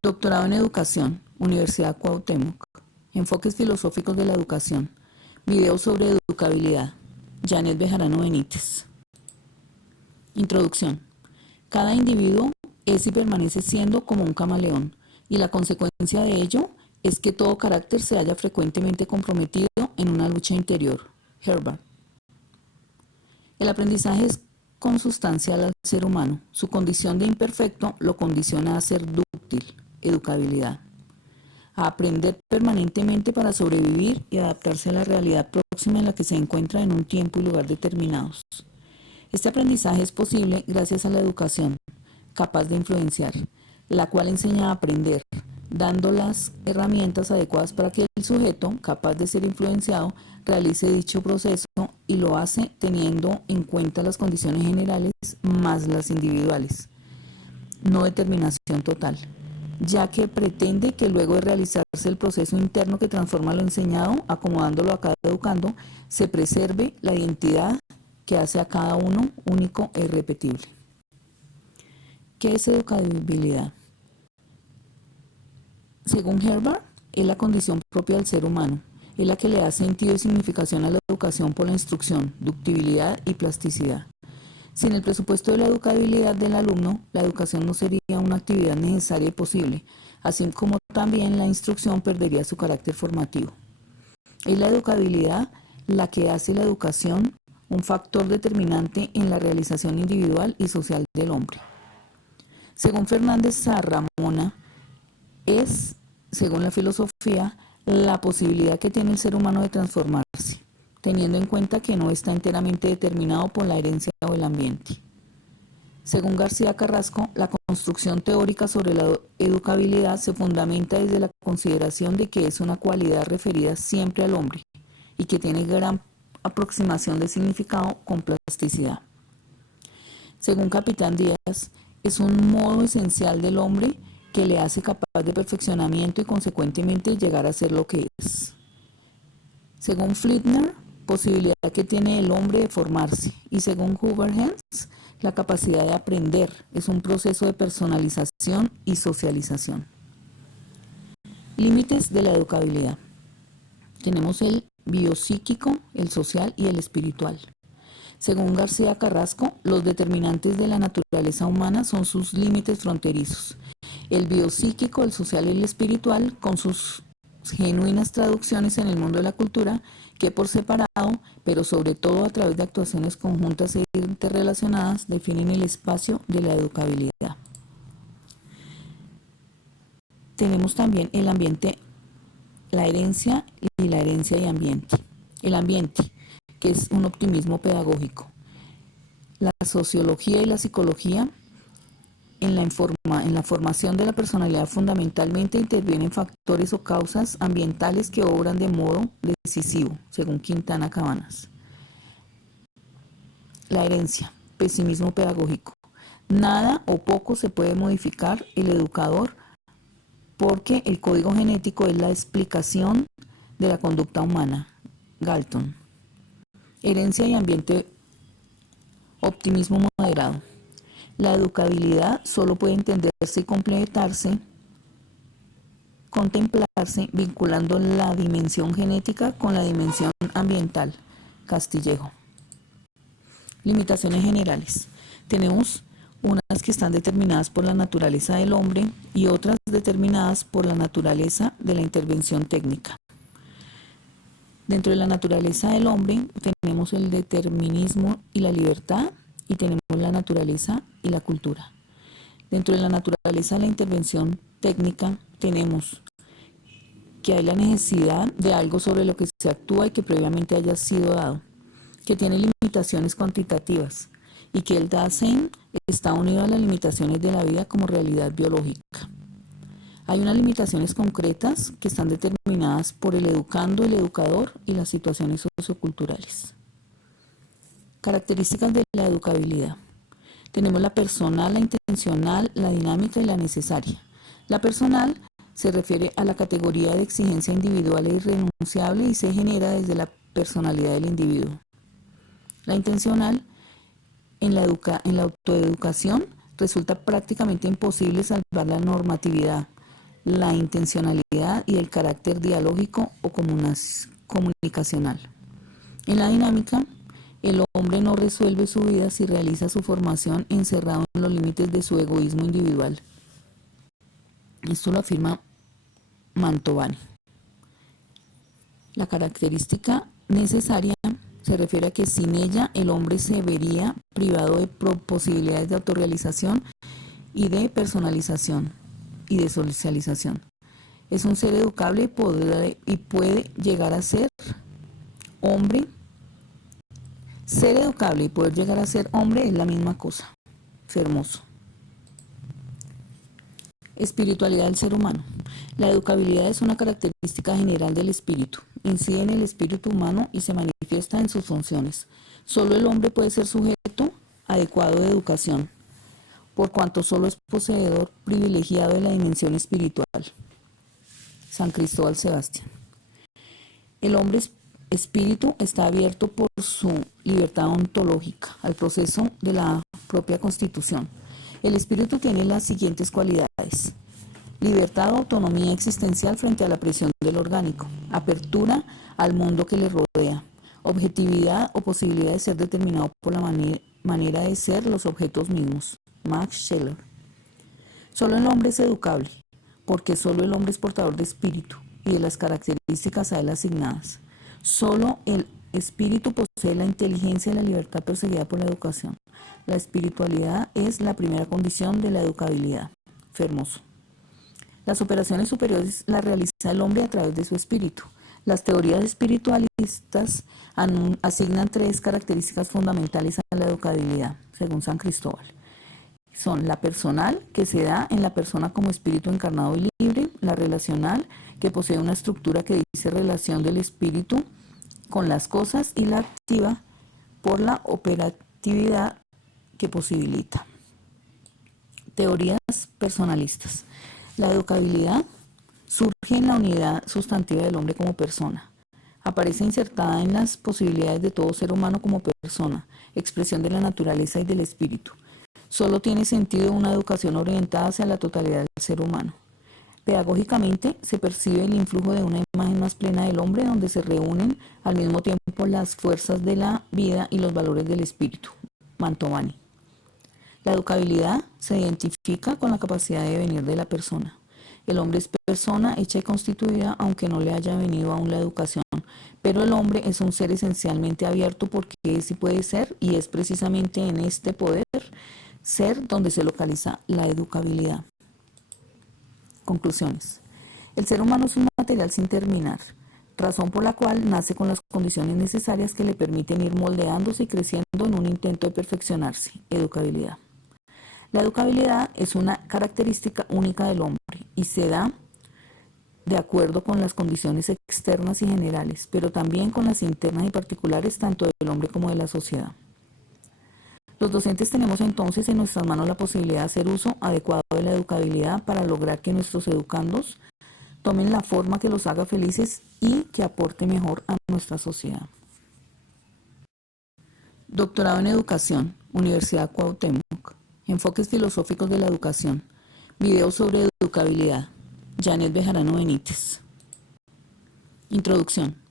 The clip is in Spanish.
Doctorado en Educación, Universidad Cuauhtémoc. Enfoques filosóficos de la educación. Video sobre educabilidad. Janet Bejarano Benítez. Introducción. Cada individuo es y permanece siendo como un camaleón, y la consecuencia de ello es que todo carácter se halla frecuentemente comprometido en una lucha interior. Herbert. El aprendizaje es consustancial al ser humano. Su condición de imperfecto lo condiciona a ser dúctil, educabilidad. A aprender permanentemente para sobrevivir y adaptarse a la realidad próxima en la que se encuentra en un tiempo y lugar determinados. Este aprendizaje es posible gracias a la educación, capaz de influenciar, la cual enseña a aprender, dando las herramientas adecuadas para que el sujeto, capaz de ser influenciado, realice dicho proceso y lo hace teniendo en cuenta las condiciones generales más las individuales. No determinación total, ya que pretende que luego de realizarse el proceso interno que transforma lo enseñado, acomodándolo a cada educando, se preserve la identidad que hace a cada uno único e irrepetible. ¿Qué es educabilidad? Según Herbert, es la condición propia del ser humano, es la que le da sentido y significación a la educación por la instrucción, ductibilidad y plasticidad. Sin el presupuesto de la educabilidad del alumno, la educación no sería una actividad necesaria y posible, así como también la instrucción perdería su carácter formativo. Es la educabilidad la que hace la educación un factor determinante en la realización individual y social del hombre. Según Fernández Sarramona, es, según la filosofía, la posibilidad que tiene el ser humano de transformarse, teniendo en cuenta que no está enteramente determinado por la herencia o el ambiente. Según García Carrasco, la construcción teórica sobre la educabilidad se fundamenta desde la consideración de que es una cualidad referida siempre al hombre y que tiene gran aproximación de significado con plasticidad. Según Capitán Díaz, es un modo esencial del hombre que le hace capaz de perfeccionamiento y consecuentemente llegar a ser lo que es. Según Flittner, posibilidad que tiene el hombre de formarse, y según Hubert Hens, la capacidad de aprender es un proceso de personalización y socialización. Límites de la educabilidad. Tenemos el biopsíquico, el social y el espiritual. Según García Carrasco, los determinantes de la naturaleza humana son sus límites fronterizos. El biopsíquico, el social y el espiritual, con sus genuinas traducciones en el mundo de la cultura, que por separado, pero sobre todo a través de actuaciones conjuntas e interrelacionadas, definen el espacio de la educabilidad. Tenemos también el ambiente, la herencia y ambiente. El ambiente, que es un optimismo pedagógico. La sociología y la psicología en la formación de la personalidad fundamentalmente intervienen factores o causas ambientales que obran de modo decisivo, según Quintana Cabanas. La herencia, pesimismo pedagógico. Nada o poco se puede modificar el educador porque el código genético es la explicación de la conducta humana. Galton. Herencia y ambiente, optimismo moderado. La educabilidad solo puede entenderse y contemplarse vinculando la dimensión genética con la dimensión ambiental. Castillejo. Limitaciones generales. Tenemos unas que están determinadas por la naturaleza del hombre y otras determinadas por la naturaleza de la intervención técnica. Dentro de la naturaleza del hombre tenemos el determinismo y la libertad, y tenemos la naturaleza y la cultura. Dentro de la naturaleza de la intervención técnica tenemos que hay la necesidad de algo sobre lo que se actúa y que previamente haya sido dado, que tiene limitaciones cuantitativas y que el Dasein está unido a las limitaciones de la vida como realidad biológica. Hay unas limitaciones concretas que están determinadas por el educando, el educador y las situaciones socioculturales. Características de la educabilidad. Tenemos la personal, la intencional, la dinámica y la necesaria. La personal se refiere a la categoría de exigencia individual e irrenunciable y se genera desde la personalidad del individuo. La intencional, en la autoeducación, resulta prácticamente imposible salvar la normatividad, la intencionalidad y el carácter dialógico o comunicacional. En la dinámica, el hombre no resuelve su vida si realiza su formación encerrado en los límites de su egoísmo individual. Esto lo afirma Mantovani. La característica necesaria se refiere a que sin ella el hombre se vería privado de posibilidades de autorrealización y de personalización y de socialización. Es un ser educable y puede llegar a ser hombre. Ser educable y poder llegar a ser hombre es la misma cosa. Es hermoso. Espiritualidad del ser humano. La educabilidad es una característica general del espíritu. Incide en el espíritu humano y se manifiesta en sus funciones. Solo el hombre puede ser sujeto adecuado de educación, por cuanto solo es poseedor privilegiado de la dimensión espiritual. San Cristóbal Sebastián. El hombre espíritu está abierto por su libertad ontológica al proceso de la propia constitución. El espíritu tiene las siguientes cualidades: libertad o autonomía existencial frente a la presión del orgánico, apertura al mundo que le rodea, objetividad o posibilidad de ser determinado por la manera de ser los objetos mismos. Max Scheler. Solo el hombre es educable, porque solo el hombre es portador de espíritu y de las características a él asignadas. Solo el espíritu posee la inteligencia y la libertad perseguida por la educación. La espiritualidad es la primera condición de la educabilidad. Fermoso. Las operaciones superiores las realiza el hombre a través de su espíritu. Las teorías espiritualistas asignan 3 características fundamentales a la educabilidad, según San Cristóbal. Son la personal, que se da en la persona como espíritu encarnado y libre; la relacional, que posee una estructura que dice relación del espíritu con las cosas; y la activa, por la operatividad que posibilita. Teorías personalistas. La educabilidad surge en la unidad sustantiva del hombre como persona. Aparece insertada en las posibilidades de todo ser humano como persona, expresión de la naturaleza y del espíritu. Solo tiene sentido una educación orientada hacia la totalidad del ser humano. Pedagógicamente se percibe el influjo de una imagen más plena del hombre, donde se reúnen al mismo tiempo las fuerzas de la vida y los valores del espíritu. Mantovani. La educabilidad se identifica con la capacidad de venir de la persona. El hombre es persona hecha y constituida, aunque no le haya venido aún la educación. Pero el hombre es un ser esencialmente abierto porque es y puede ser, y es precisamente en este poder ser donde se localiza la educabilidad. Conclusiones. El ser humano es un material sin terminar, razón por la cual nace con las condiciones necesarias que le permiten ir moldeándose y creciendo en un intento de perfeccionarse. Educabilidad. La educabilidad es una característica única del hombre y se da de acuerdo con las condiciones externas y generales, pero también con las internas y particulares tanto del hombre como de la sociedad. Los docentes tenemos entonces en nuestras manos la posibilidad de hacer uso adecuado de la educabilidad para lograr que nuestros educandos tomen la forma que los haga felices y que aporte mejor a nuestra sociedad. Doctorado en Educación, Universidad Cuauhtémoc. Enfoques filosóficos de la educación. Video sobre educabilidad. Janet Bejarano Benítez. Introducción.